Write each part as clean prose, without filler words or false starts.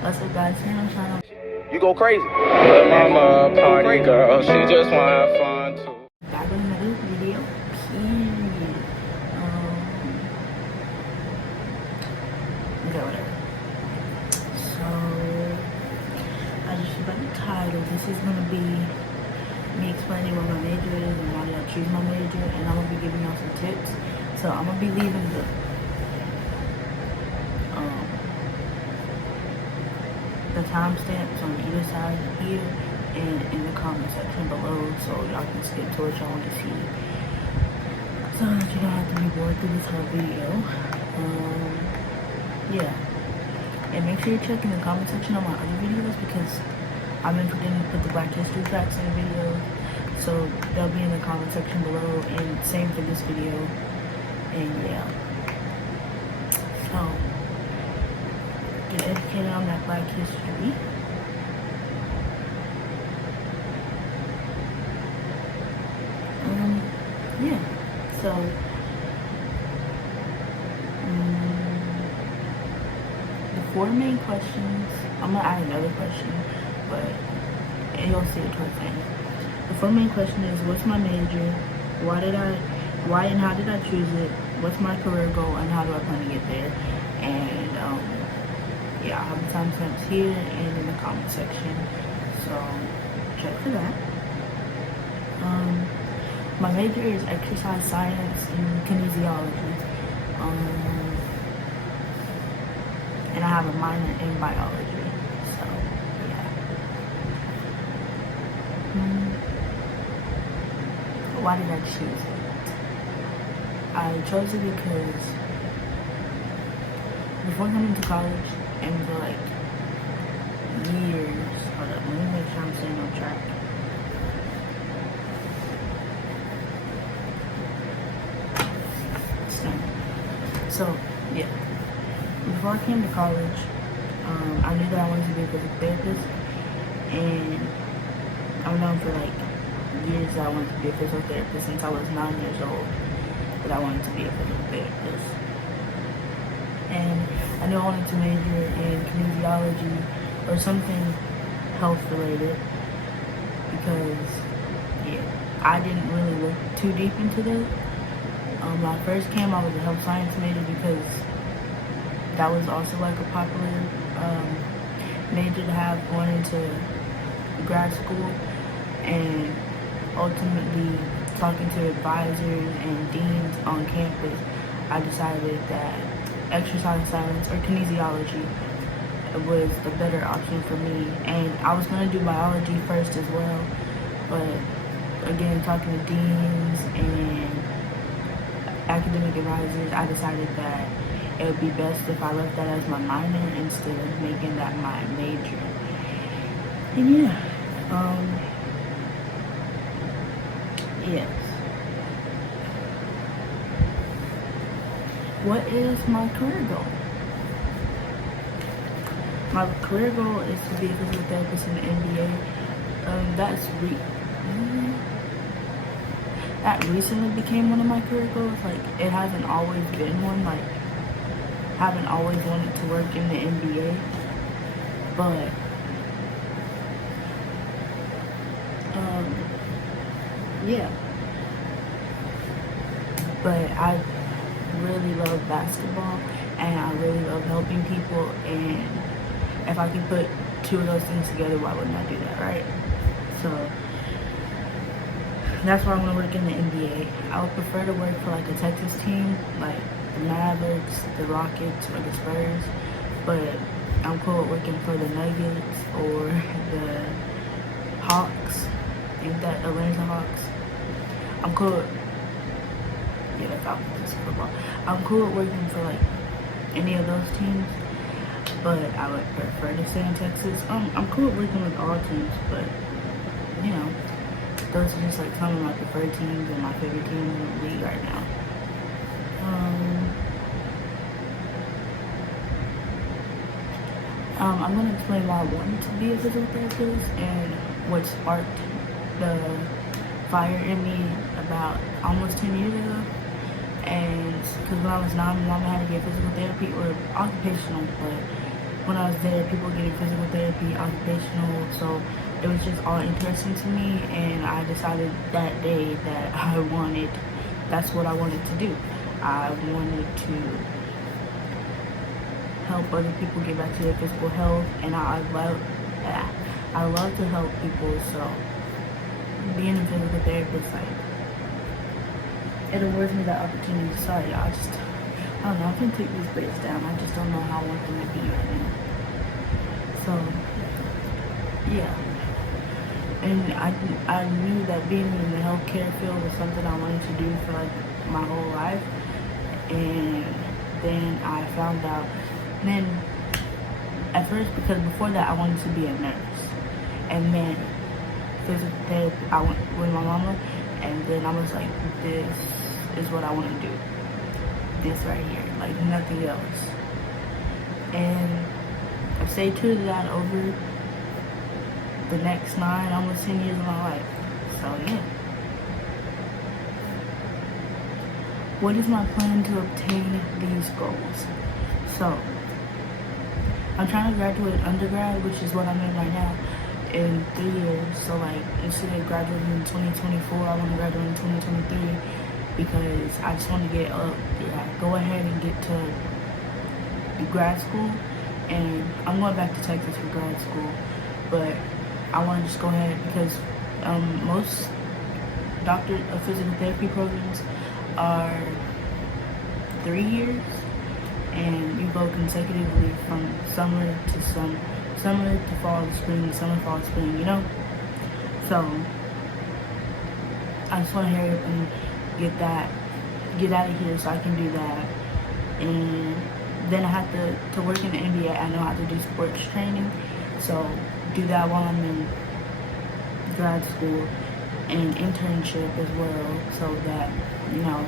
What's up, guys? Here I'm trying to. You go crazy. Little mama, party girl, she just wanna have fun too. Back with another video. Period. Okay, whatever. So, as you see by the title, this is gonna be me explaining what my major is and why did I choose my major, and I'm gonna be giving y'all some tips. So I'm gonna be leaving the timestamps on either side here and in the comment section below, so y'all can skip to what y'all want to see, so that you don't have to be bored through this whole video. Yeah, and make sure you check in the comment section on my other videos, because I've been forgetting to put the Black History facts in the video, so they'll be in the comment section below, and same for this video. And yeah, so get educated on that Black history. Yeah, so the 4 main questions, I'm gonna add another question, and you'll see it towards the end. The 4 main question is, what's my major, why and how did I choose it, what's my career goal, and how do I plan to get there? And yeah, I'll have the timestamps here and in the comment section, so check for that. My major is exercise science and kinesiology, and I have a minor in biology, so yeah. Why did I choose it? I chose it because before coming to college and for like years, hold up, let me make sure I'm staying on track. So yeah, before I came to college, I knew that I wanted to be a physical therapist, and I've known for like years that I wanted to be a physical therapist since I was 9 years old, that I wanted to be a physical therapist. And I knew I wanted to major in kinesiology or something health related, because yeah, I didn't really look too deep into this. When I first came, I was a health science major because that was also like a popular major to have going into grad school, and ultimately talking to advisors and deans on campus, I decided that exercise science or kinesiology was the better option for me. And I was going to do biology first as well, but again, talking to deans and academic advisors, I decided that it would be best if I left that as my minor instead of making that my major. And yeah, yes. What is my career goal? My career goal is to be a physical therapist in the NBA. That recently became one of my career goals. Like, it hasn't always been one. Like, haven't always wanted to work in the NBA, but yeah. But I really love basketball, and I really love helping people, and if I can put 2 of those things together, why wouldn't I do that, right? So that's why I want to work in the NBA. I would prefer to work for like a Texas team, like the Mavericks, the Rockets, or the Spurs, but I'm cool with working for the Nuggets or the Hawks. Ain't that Atlanta Hawks? I'm cool with, yeah, that's obviously football. I'm cool with working for like any of those teams, but I would prefer to stay in Texas. I'm cool with working with all teams, but you know, those are just like some of my preferred teams and my favorite teams in the league right now. I'm going to explain why I wanted to be a physical therapist and what sparked the fire in me about almost 10 years ago. And because when I was 9, my mom had to get physical therapy or occupational, but when I was there, people getting physical therapy, occupational, so it was just all interesting to me, and I decided that day that that's what I wanted to do. I wanted to help other people get back to their physical health, and I love to help people, so being a physical therapist, like, it awards me that opportunity. Sorry, I don't know, I can take these braids down. I just don't know how I want them to be right now. So, yeah. And I knew that being in the healthcare field was something I wanted to do for like my whole life. And then I found out, then at first, because before that I wanted to be a nurse. And then physical therapy, I went with my mama, and then I was like, this is what I want to do. This right here, like nothing else. And I've stayed true to that over the next 9, almost 10 years of my life. So yeah. What is my plan to obtain these goals? So I'm trying to graduate undergrad, which is what I'm in right now, in 3 years. So like, instead of graduating in 2024, I want to graduate in 2023, because I just want to go ahead and get to grad school. And I'm going back to Texas for grad school, but I want to just go ahead, because most doctor of physical therapy programs are 3 years, and you go consecutively from summer to fall to spring, summer, fall, spring, you know? So I just want to hurry up and get out of here so I can do that. And then I have to work in the NBA. I know how to do sports training, so do that while I'm in grad school, and internship as well, so that, you know,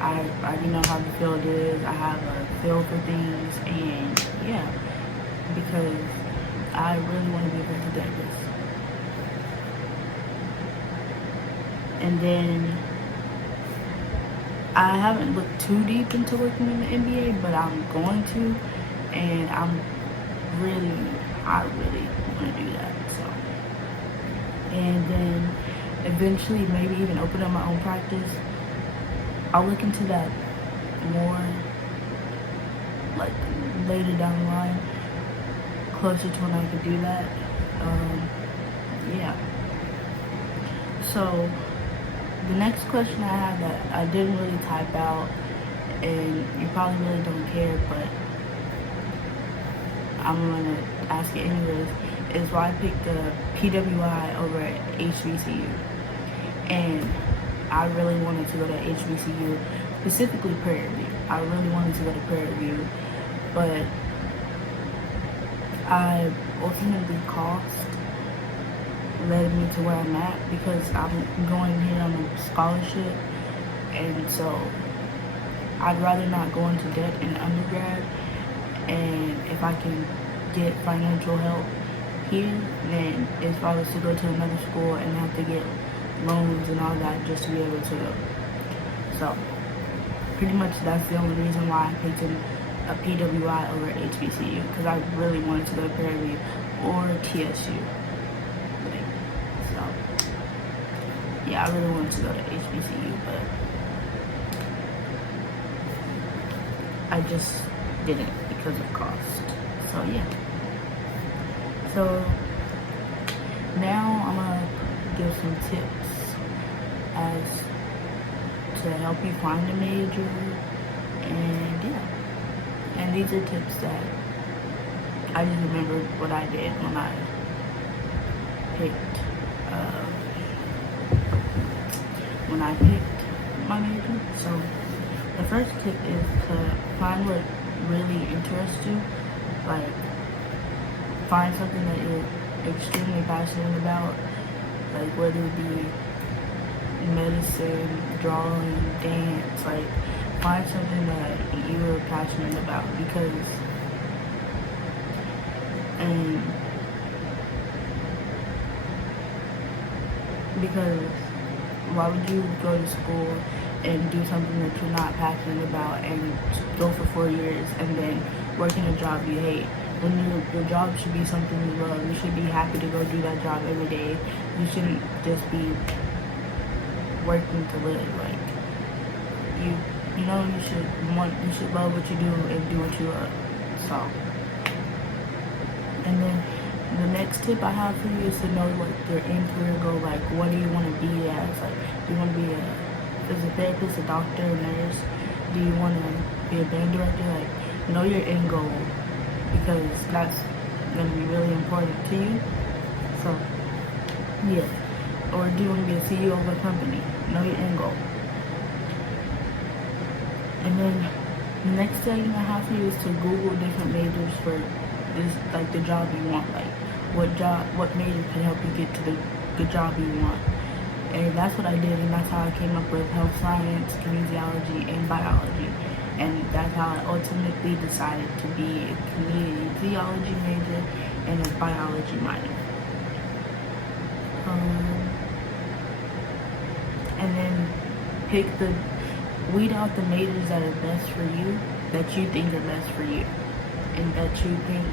I already know how the field is. I have a feel for things, and yeah, because I really want to be a physical therapist. And then I haven't looked too deep into working in the NBA, but I'm going to, and I really want to do that. So, and then eventually maybe even open up my own practice. I'll look into that more, like, later down the line, closer to when I could do that. Yeah. So the next question I have that I didn't really type out, and you probably really don't care, but I'm gonna ask it anyways, is why I picked the PWI over at HBCU. And I really wanted to go to HBCU, specifically Prairie View. I really wanted to go to Prairie View, but I ultimately cost led me to where I'm at, because I'm going here on a scholarship, and so I'd rather not go into debt in undergrad, and if I can get financial help here, then it's probably to go to another school and have to get loans and all that just to be able to go. So pretty much that's the only reason why I picked a PWI over HBCU, because I really wanted to go to Prairie View or TSU. So yeah, I really wanted to go to HBCU, but I just didn't because of cost. So yeah. So now I'm gonna give some tips as to help you find a major, and yeah. And these are tips that I just remembered what I did when I picked my major. So the first tip is to find what really interests you. Like, find something that you're extremely passionate about, like whether it be medicine, drawing, dance. Like, find something that you're passionate about, because why would you go to school and do something that you're not passionate about and go for 4 years and then work in a job you hate when your job should be something you love. You should be happy to go do that job every day. You shouldn't just be working to live. Like you should love what you do and do what you love. So, and then the next tip I have for you is to know what your end career goal. Like, what do you want to be as? Like, do you want to be a physical therapist, a doctor, a nurse? Do you want to be a band director? Like, know your end goal, because that's going to be really important to you. So, yeah. Or do you want to be a CEO of a company? Know your end goal. And then the next thing I have for you is to Google different majors for this, like the job you want. Like, what major can help you get to the good job you want. And that's what I did, and that's how I came up with health science, kinesiology, and biology. And that's how I ultimately decided to be a kinesiology major and a biology minor. And then weed out the majors that are best for you, that you think are best for you, and that you think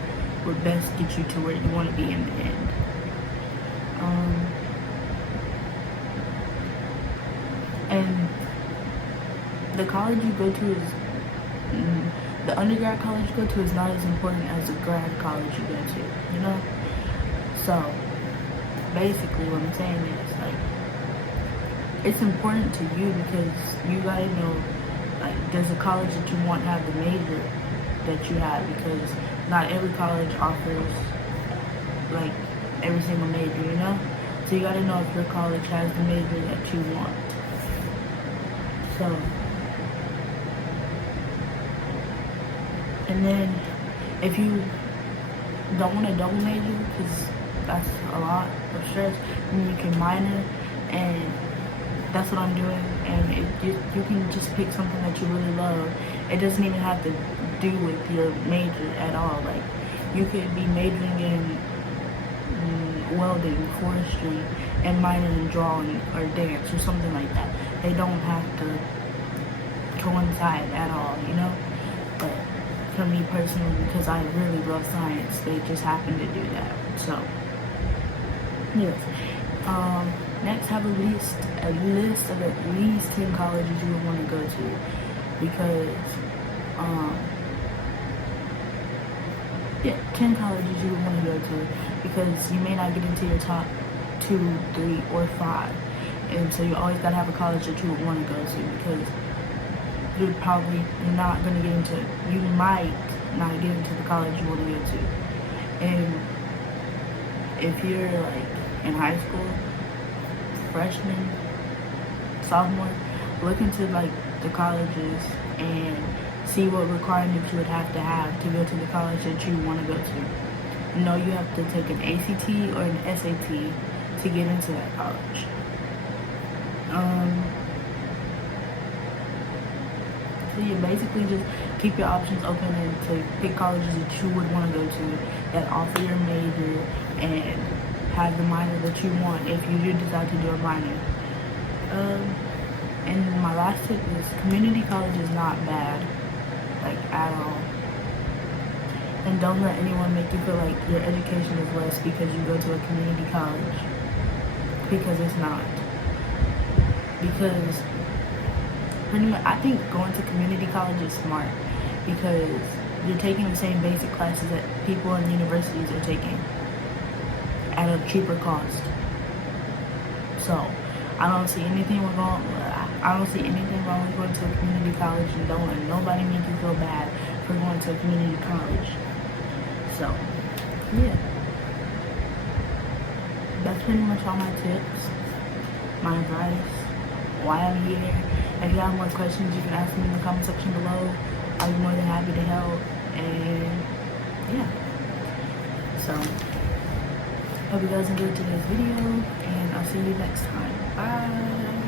would best get you to where you want to be in the end. And the college you go to is, the undergrad college you go to is not as important as the grad college you go to, you know? So, basically what I'm saying is, like, it's important to you because you gotta know, like, does the college that you want have the major that you have? Because not every college offers, like, every single major, you know? So you gotta know if your college has the major that you want. So, and then if you don't want a double major, because that's a lot of stress, then you can minor, and that's what I'm doing. And you can just pick something that you really love. It doesn't even have to do with your major at all. Like, you could be majoring in welding, forestry, and minoring in drawing or dance or something like that. They don't have to coincide at all, you know? But for me personally, because I really love science, they just happen to do that. So, yes. Next, have a list of at least 10 colleges you would want to go to, because 10 colleges you would want to go to, because you may not get into your top 2, 3, or 5, and so you always gotta have a college that you would want to go to, because you might not get into the college you want to go to. And if you're like in high school, freshman, sophomore, look into like the colleges and see what requirements you would have to go to the college that you want to go to. You know, you have to take an ACT or an SAT to get into that college. So you basically just keep your options open and to pick colleges that you would want to go to that offer your major and have the minor that you want if you do decide to do a minor. And my last tip is community college is not bad, like at all. And don't let anyone make you feel like your education is less because you go to a community college, because it's not. Because pretty much, I think going to community college is smart, because you're taking the same basic classes that people in universities are taking at a cheaper cost. So I don't see anything wrong with going to a community college, and don't let nobody make you feel bad for going to a community college. So yeah, that's pretty much all my tips, my advice, why I'm here. If you have more questions, you can ask me in the comment section below. I'll be more than happy to help. And yeah, so hope you guys enjoyed today's video, and I'll see you next time. Bye.